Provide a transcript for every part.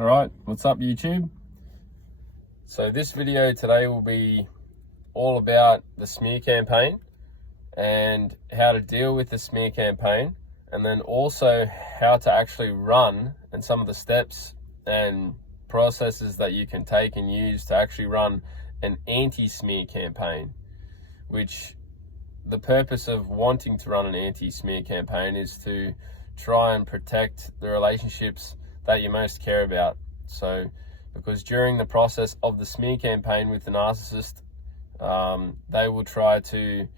Alright, what's up YouTube? So this video today will be all about the smear campaign and how to deal with the smear campaign, and then also how to actually run and some of the steps and processes that you can take and use to actually run an anti-smear campaign, which the purpose of wanting to run an anti-smear campaign is to try and protect the relationships that you most care about. So because during the process of the smear campaign with the narcissist, they will try to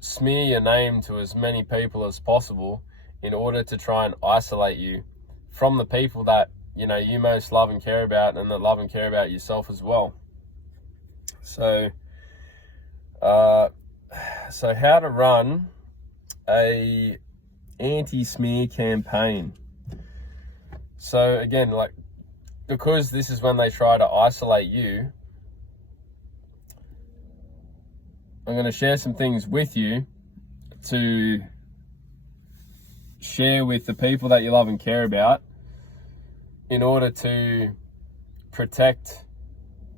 smear your name to as many people as possible in order to try and isolate you from the people that you most love and care about, and that love and care about yourself as well. So how to run a anti-smear campaign. So again, because this is when they try to isolate you, I'm going to share some things with you to share with the people that you love and care about in order to protect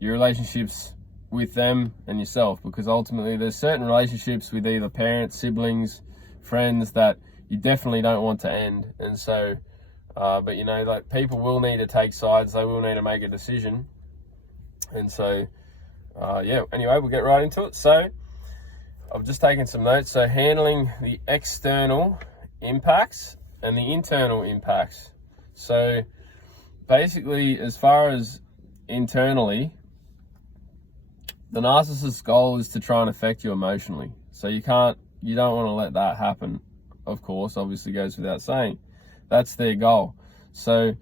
your relationships with them and yourself, because ultimately there's certain relationships with either parents, siblings, friends that you definitely don't want to end. And so but people will need to take sides, they will need to make a decision. And so anyway, we'll get right into it. So I've just taken some notes. So handling the external impacts and the internal impacts. So basically, as far as internally, the narcissist's goal is to try and affect you emotionally. So you don't want to let that happen. Of course, obviously goes without saying. That's their goal. So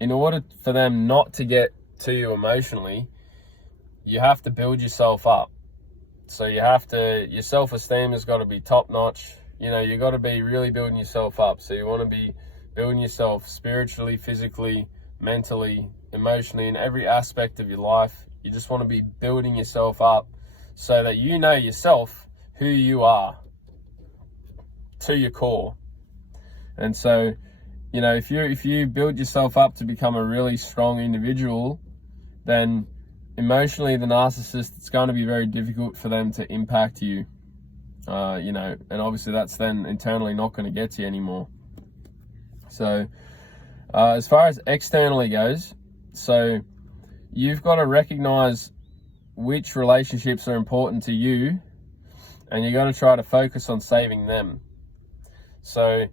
in order for them not to get to you emotionally, you have to build yourself up. So your self-esteem has got to be top notch. You got to be really building yourself up. So you want to be building yourself spiritually, physically, mentally, emotionally, in every aspect of your life. You just want to be building yourself up so that you know yourself, who you are to your core. And so, if you build yourself up to become a really strong individual, then emotionally, the narcissist, it's going to be very difficult for them to impact you, and obviously that's then internally not going to get to you anymore. So as far as externally goes, so you've got to recognize which relationships are important to you, and you're going to try to focus on saving them. So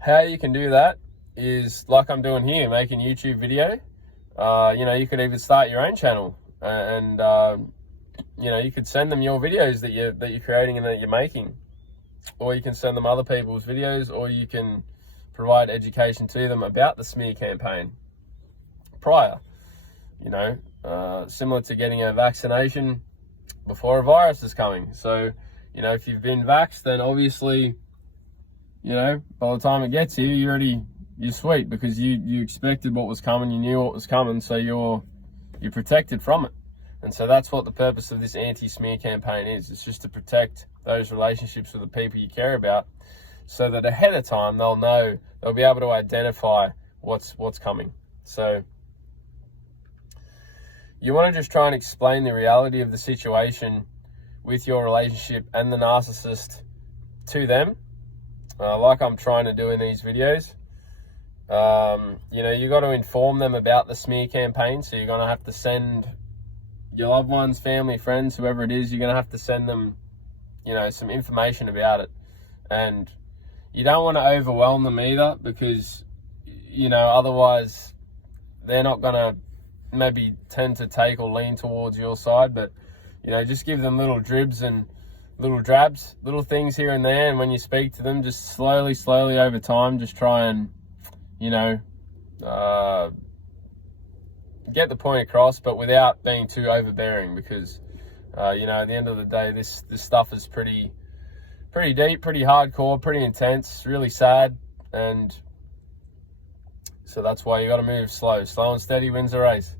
how you can do that is like I'm doing here, making YouTube video. You could even start your own channel, and you could send them your videos that you're creating and that you're making, or you can send them other people's videos, or you can provide education to them about the smear campaign prior. Similar to getting a vaccination before a virus is coming. So if you've been vaxxed, then obviously by the time it gets here, you're sweet, because you expected what was coming, you knew what was coming, so you're protected from it. And so that's what the purpose of this anti-smear campaign is. It's just to protect those relationships with the people you care about, so that ahead of time they'll be able to identify what's coming. So you want to just try and explain the reality of the situation with your relationship and the narcissist to them, like I'm trying to do in these videos. You got to inform them about the smear campaign. So you're going to have to send your loved ones, family, friends, whoever it is, you're going to have to send them, some information about it. And you don't want to overwhelm them either, because, otherwise they're not going to maybe tend to take or lean towards your side. But, just give them little dribs and little drabs, little things here and there. And when you speak to them, just slowly over time, just try and, get the point across, but without being too overbearing, because at the end of the day, this stuff is pretty deep, pretty hardcore, pretty intense, really sad. And so that's why you got to move slow and steady wins the race.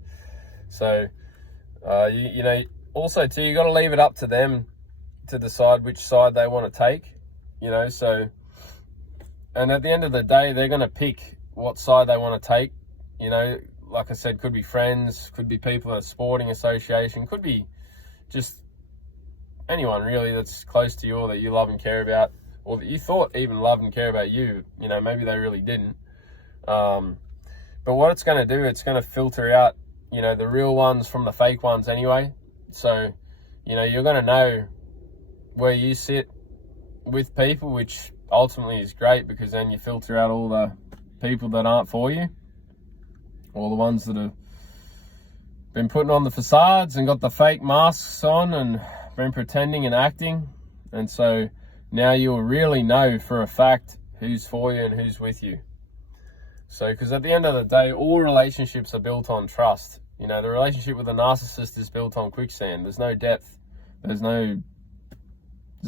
So also too, you got to leave it up to them to decide which side they want to take, so, and at the end of the day, they're going to pick what side they want to take. You know, like I said, could be friends, could be people at a sporting association, could be just anyone really that's close to you or that you love and care about, or that you thought even love and care about you. You know, maybe they really didn't. But what it's going to do, it's going to filter out, you know, the real ones from the fake ones anyway. So, you know, you're going to know where you sit with people, which ultimately is great, because then you filter out all the people that aren't for you, all the ones that have been putting on the facades and got the fake masks on and been pretending and acting. And so now you'll really know for a fact who's for you and who's with you. So, because at the end of the day, all relationships are built on trust. You know, the relationship with a narcissist is built on quicksand. There's no depth. There's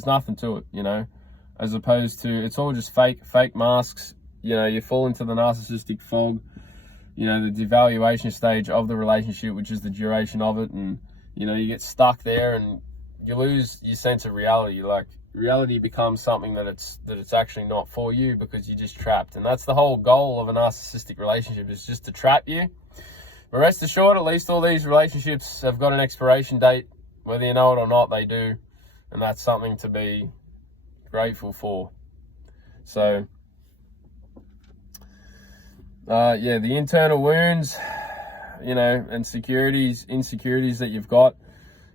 nothing to it, you know, as opposed to, it's all just fake masks. You know, you fall into the narcissistic fog, you know, the devaluation stage of the relationship, which is the duration of it. And, you know, you get stuck there and you lose your sense of reality. Like, reality becomes something that it's actually not for you, because you're just trapped. And that's the whole goal of a narcissistic relationship, is just to trap you. But rest assured, at least all these relationships have got an expiration date. Whether you know it or not, they do. And that's something to be grateful for. So, yeah, the internal wounds, you know, and insecurities that you've got,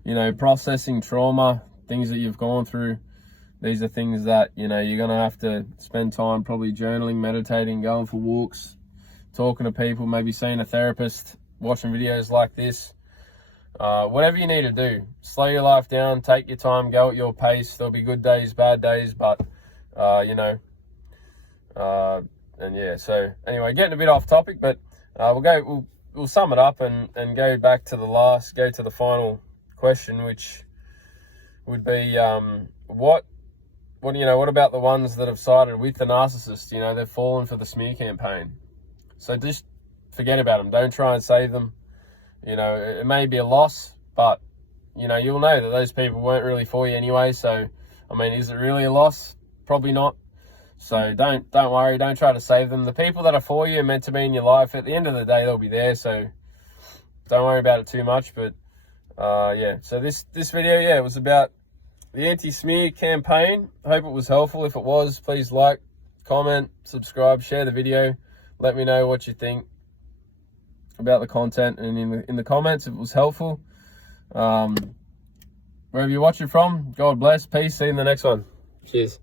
you know, processing trauma, things that you've gone through. These are things that, you know, you're going to have to spend time probably journaling, meditating, going for walks, talking to people, maybe seeing a therapist, watching videos like this. Whatever you need to do. Slow your life down, take your time, go at your pace. There'll be good days, bad days, but, you know, and yeah, so anyway, getting a bit off topic, but we'll sum it up and go back to the final question, which would be, what about the ones that have sided with the narcissist? You know, they've fallen for the smear campaign. So just forget about them. Don't try and save them. You know, it may be a loss, but, you know, you'll know that those people weren't really for you anyway. So, I mean, is it really a loss? Probably not. So don't worry. Don't try to save them. The people that are for you are meant to be in your life. At the end of the day, they'll be there. So don't worry about it too much. But, yeah, so this video, yeah, it was about the anti-smear campaign. I hope it was helpful. If it was, please like, comment, subscribe, share the video. Let me know what you think about the content, and in the comments if it was helpful. Wherever you're watching from, God bless, peace, see you in the next one. Cheers.